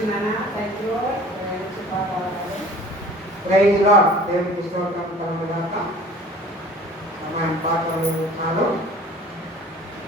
Thank you శుభాకాంక్షలు praise lord దేవునికి స్తోత్రం కలుగుగాక సమయం పాత్రలు చాలు.